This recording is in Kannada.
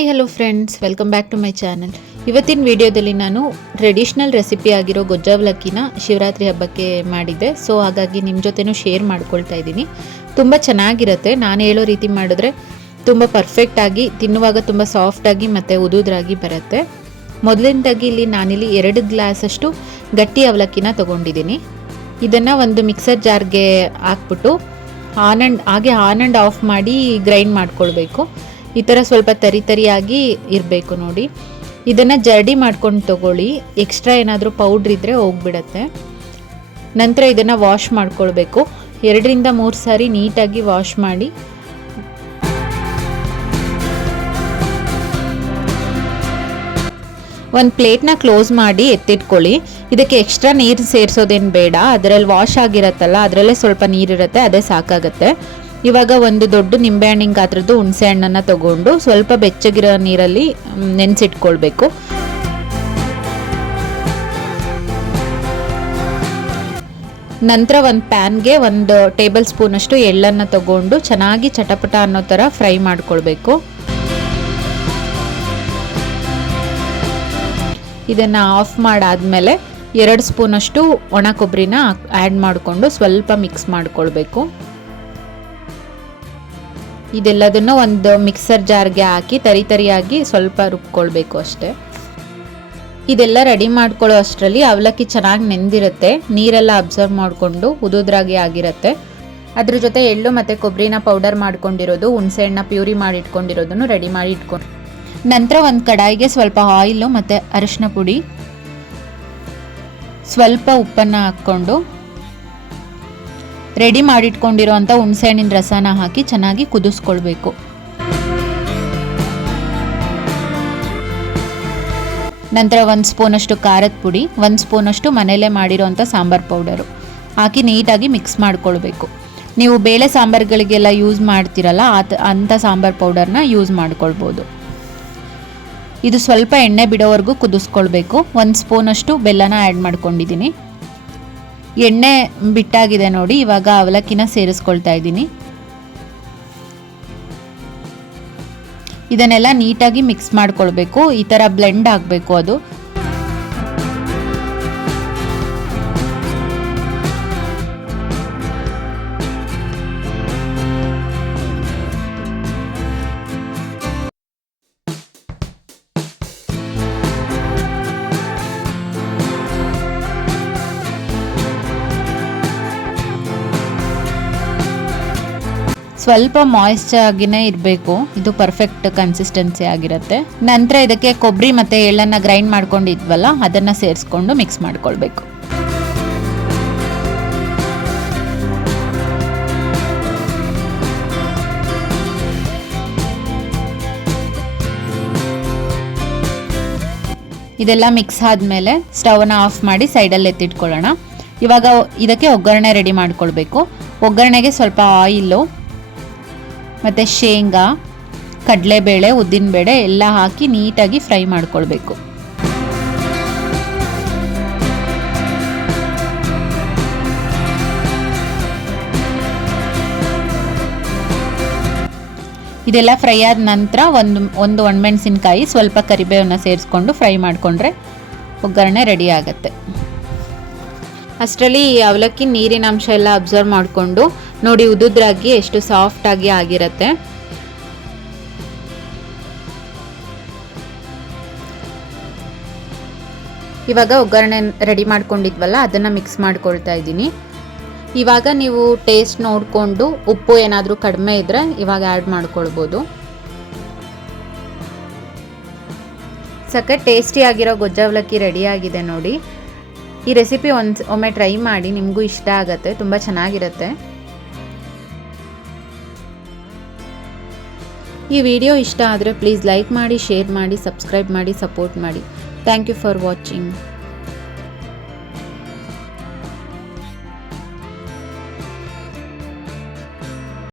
Hi hello friends, welcome back to my channel. ಇವತ್ತಿನ ವಿಡಿಯೋದಲ್ಲಿ ನಾನು ಟ್ರೆಡಿಷ್ನಲ್ ರೆಸಿಪಿ ಆಗಿರೋ ಗೊಜ್ಜ ಅವಲಕ್ಕಿನ ಶಿವರಾತ್ರಿ ಹಬ್ಬಕ್ಕೆ ಮಾಡಿದ್ದೆ. ಸೊ ಹಾಗಾಗಿ ನಿಮ್ಮ ಜೊತೆನೂ ಶೇರ್ ಮಾಡ್ಕೊಳ್ತಾ ಇದ್ದೀನಿ. ತುಂಬ ಚೆನ್ನಾಗಿರುತ್ತೆ. ನಾನು ಹೇಳೋ ರೀತಿ ಮಾಡಿದ್ರೆ ತುಂಬ ಪರ್ಫೆಕ್ಟಾಗಿ, ತಿನ್ನುವಾಗ ತುಂಬ ಸಾಫ್ಟಾಗಿ ಮತ್ತು ಉದುದ್ರಾಗಿ ಬರುತ್ತೆ. ಮೊದಲಿಂದಾಗಿ ನಾನಿಲ್ಲಿ 2 ಗ್ಲಾಸಷ್ಟು ಗಟ್ಟಿ ಅವಲಕ್ಕಿನ ತೊಗೊಂಡಿದ್ದೀನಿ. ಇದನ್ನು ಒಂದು ಮಿಕ್ಸರ್ ಜಾರ್ಗೆ ಹಾಕ್ಬಿಟ್ಟು ಆನ್ ಆ್ಯಂಡ್ ಆಫ್ ಮಾಡಿ ಗ್ರೈಂಡ್ ಮಾಡ್ಕೊಳ್ಬೇಕು. ಈ ಥರ ಸ್ವಲ್ಪ ತರಿಯಾಗಿ ಇರಬೇಕು ನೋಡಿ. ಇದನ್ನು ಜರಡಿ ಮಾಡ್ಕೊಂಡು ತಗೊಳ್ಳಿ. ಎಕ್ಸ್ಟ್ರಾ ಏನಾದರೂ ಪೌಡ್ರ್ ಇದ್ದರೆ ಹೋಗ್ಬಿಡತ್ತೆ. ನಂತರ ಇದನ್ನು ವಾಶ್ ಮಾಡ್ಕೊಳ್ಬೇಕು. 2ರಿಂದ 3 ಸಾರಿ ನೀಟಾಗಿ ವಾಶ್ ಮಾಡಿ ಒಂದು ಪ್ಲೇಟ್ನ ಕ್ಲೋಸ್ ಮಾಡಿ ಎತ್ತಿಟ್ಕೊಳ್ಳಿ. ಇದಕ್ಕೆ ಎಕ್ಸ್ಟ್ರಾ ನೀರು ಸೇರಿಸೋದೇನು ಬೇಡ. ಅದರಲ್ಲಿ ವಾಶ್ ಆಗಿರತ್ತಲ್ಲ, ಅದರಲ್ಲೇ ಸ್ವಲ್ಪ ನೀರಿರುತ್ತೆ, ಅದೇ ಸಾಕಾಗುತ್ತೆ. ಇವಾಗ ಒಂದು ದೊಡ್ಡ ನಿಂಬೆಹಣ್ಣಿನ ಗಾತ್ರದ್ದು ಹುಣಸೆ ಹಣ್ಣನ್ನು ತಗೊಂಡು ಸ್ವಲ್ಪ ಬೆಚ್ಚಗಿರೋ ನೀರಲ್ಲಿ ನೆನೆಸಿಟ್ಕೊಳ್ಬೇಕು. ನಂತರ ಒಂದು ಪ್ಯಾನ್ಗೆ 1 ಟೇಬಲ್ ಸ್ಪೂನಷ್ಟು ಎಳ್ಳನ್ನು ತಗೊಂಡು ಚೆನ್ನಾಗಿ ಚಟಪಟ ಅನ್ನೋ ಥರ ಫ್ರೈ ಮಾಡ್ಕೊಳ್ಬೇಕು. ಇದನ್ನು ಆಫ್ ಮಾಡಾದ್ಮೇಲೆ 2 ಸ್ಪೂನಷ್ಟು ಒಣ ಕೊಬ್ಬರಿನ ಆ್ಯಡ್ ಮಾಡಿಕೊಂಡು ಸ್ವಲ್ಪ ಮಿಕ್ಸ್ ಮಾಡ್ಕೊಳ್ಬೇಕು. ಇದೆಲ್ಲದನ್ನು ಒಂದು ಮಿಕ್ಸರ್ ಜಾರ್ಗೆ ಹಾಕಿ ತರಿಯಾಗಿ ಸ್ವಲ್ಪ ರುಬ್ಕೊಳ್ಬೇಕು ಅಷ್ಟೇ. ಇದೆಲ್ಲ ರೆಡಿ ಮಾಡ್ಕೊಳ್ಳೋ ಅಷ್ಟರಲ್ಲಿ ಅವಲಕ್ಕಿ ಚೆನ್ನಾಗಿ ನೆಂದಿರುತ್ತೆ, ನೀರೆಲ್ಲ ಅಬ್ಸರ್ವ್ ಮಾಡಿಕೊಂಡು ಉದುದ್ರಾಗಿ ಆಗಿರುತ್ತೆ. ಅದ್ರ ಜೊತೆ ಎಳ್ಳು ಮತ್ತು ಕೊಬ್ಬರಿನ ಪೌಡರ್ ಮಾಡ್ಕೊಂಡಿರೋದು, ಹುಣಸೆಹಣ್ಣ ಪ್ಯೂರಿ ಮಾಡಿ ಇಟ್ಕೊಂಡಿರೋದನ್ನು ರೆಡಿ ಮಾಡಿ ಇಟ್ಕೊಂಡು ನಂತರ ಒಂದು ಕಡಾಯಿಗೆ ಸ್ವಲ್ಪ ಆಯಿಲು ಮತ್ತು ಅರಿಶಿನ ಪುಡಿ, ಸ್ವಲ್ಪ ಉಪ್ಪನ್ನು ಹಾಕ್ಕೊಂಡು ರೆಡಿ ಮಾಡಿಟ್ಕೊಂಡಿರೋಂಥ ಹುಣಸೆಹಣ್ಣಿನ ರಸನ ಹಾಕಿ ಚೆನ್ನಾಗಿ ಕುದಿಸ್ಕೊಳ್ಬೇಕು. ನಂತರ 1 ಸ್ಪೂನಷ್ಟು ಖಾರದ ಪುಡಿ, 1 ಸ್ಪೂನಷ್ಟು ಮನೆಯಲ್ಲೇ ಮಾಡಿರೋಂಥ ಸಾಂಬಾರು ಪೌಡರು ಹಾಕಿ ನೀಟಾಗಿ ಮಿಕ್ಸ್ ಮಾಡ್ಕೊಳ್ಬೇಕು. ನೀವು ಬೇಳೆ ಸಾಂಬಾರುಗಳಿಗೆಲ್ಲ ಯೂಸ್ ಮಾಡ್ತೀರಲ್ಲ, ಅಂಥ ಸಾಂಬಾರು ಪೌಡರ್ನ ಯೂಸ್ ಮಾಡ್ಕೊಳ್ಬೋದು. ಇದು ಸ್ವಲ್ಪ ಎಣ್ಣೆ ಬಿಡೋವರೆಗೂ ಕುದಿಸ್ಕೊಳ್ಬೇಕು. 1 ಸ್ಪೂನಷ್ಟು ಬೆಲ್ಲನ ಆ್ಯಡ್ ಮಾಡ್ಕೊಂಡಿದ್ದೀನಿ. ಎಣ್ಣೆ ಬಿಟ್ಟಾಗಿದೆ ನೋಡಿ. ಇವಾಗ ಅವಲಕ್ಕಿನ ಸೇರಿಸ್ಕೊಳ್ತಾ ಇದ್ದೀನಿ. ಇದನ್ನೆಲ್ಲ ನೀಟಾಗಿ ಮಿಕ್ಸ್ ಮಾಡ್ಕೊಳ್ಬೇಕು. ಈ ಥರ ಬ್ಲೆಂಡ್ ಆಗಬೇಕು ಅದು. ಸ್ವಲ್ಪ ಮಾಯ್ಶ್ಚರ್ ಆಗಿನೇ ಇರಬೇಕು. ಇದು ಪರ್ಫೆಕ್ಟ್ ಕನ್ಸಿಸ್ಟೆನ್ಸಿ ಆಗಿರುತ್ತೆ. ನಂತರ ಇದಕ್ಕೆ ಕೊಬ್ಬರಿ ಮತ್ತು ಎಳ್ಳನ್ನು ಗ್ರೈಂಡ್ ಮಾಡ್ಕೊಂಡಿದ್ವಲ್ಲ, ಅದನ್ನು ಸೇರಿಸ್ಕೊಂಡು ಮಿಕ್ಸ್ ಮಾಡ್ಕೊಳ್ಬೇಕು. ಇದೆಲ್ಲ ಮಿಕ್ಸ್ ಆದಮೇಲೆ ಸ್ಟವ್ನ ಆಫ್ ಮಾಡಿ ಸೈಡಲ್ಲಿ ಎತ್ತಿಟ್ಕೊಳ್ಳೋಣ. ಇವಾಗ ಇದಕ್ಕೆ ಒಗ್ಗರಣೆ ರೆಡಿ ಮಾಡ್ಕೊಳ್ಬೇಕು. ಒಗ್ಗರಣೆಗೆ ಸ್ವಲ್ಪ ಆಯಿಲು ಮತ್ತು ಶೇಂಗಾ, ಕಡಲೆಬೇಳೆ, ಉದ್ದಿನಬೇಳೆ ಎಲ್ಲ ಹಾಕಿ ನೀಟಾಗಿ ಫ್ರೈ ಮಾಡ್ಕೊಳ್ಬೇಕು. ಇದೆಲ್ಲ ಫ್ರೈ ಆದ ನಂತರ ಒಂದು ಒಣಮೆಣಸಿನ್ಕಾಯಿ, ಸ್ವಲ್ಪ ಕರಿಬೇವನ್ನ ಸೇರಿಸ್ಕೊಂಡು ಫ್ರೈ ಮಾಡಿಕೊಂಡ್ರೆ ಒಗ್ಗರಣೆ ರೆಡಿ ಆಗುತ್ತೆ. ಅಷ್ಟರಲ್ಲಿ ಈ ಅವಲಕ್ಕಿ ನೀರಿನ ಅಂಶ ಎಲ್ಲ ಅಬ್ಸರ್ವ್ ಮಾಡಿಕೊಂಡು ನೋಡಿ, ಉದುದ್ರಾಗಿ ಎಷ್ಟು ಸಾಫ್ಟಾಗಿ ಆಗಿರುತ್ತೆ. ಇವಾಗ ಒಗ್ಗರಣೆ ರೆಡಿ ಮಾಡ್ಕೊಂಡಿದ್ವಲ್ಲ, ಅದನ್ನು ಮಿಕ್ಸ್ ಮಾಡ್ಕೊಳ್ತಾ ಇದ್ದೀನಿ. ಇವಾಗ ನೀವು ಟೇಸ್ಟ್ ನೋಡಿಕೊಂಡು ಉಪ್ಪು ಏನಾದರೂ ಕಡಿಮೆ ಇದ್ದರೆ ಇವಾಗ ಆ್ಯಡ್ ಮಾಡ್ಕೊಳ್ಬೋದು. ಸಖತ್ ಟೇಸ್ಟಿಯಾಗಿರೋ ಗೊಜ್ಜ ಅವಲಕ್ಕಿ ರೆಡಿಯಾಗಿದೆ ನೋಡಿ. ಈ ರೆಸಿಪಿ ಒಮ್ಮೆ ಟ್ರೈ ಮಾಡಿ, ನಿಮಗೂ ಇಷ್ಟ ಆಗುತ್ತೆ, ತುಂಬ ಚೆನ್ನಾಗಿರುತ್ತೆ. ಈ ವಿಡಿಯೋ ಇಷ್ಟ ಆದರೆ ಪ್ಲೀಸ್ ಲೈಕ್ ಮಾಡಿ, ಶೇರ್ ಮಾಡಿ, ಸಬ್ಸ್ಕ್ರೈಬ್ ಮಾಡಿ, ಸಪೋರ್ಟ್ ಮಾಡಿ. Thank you for watching.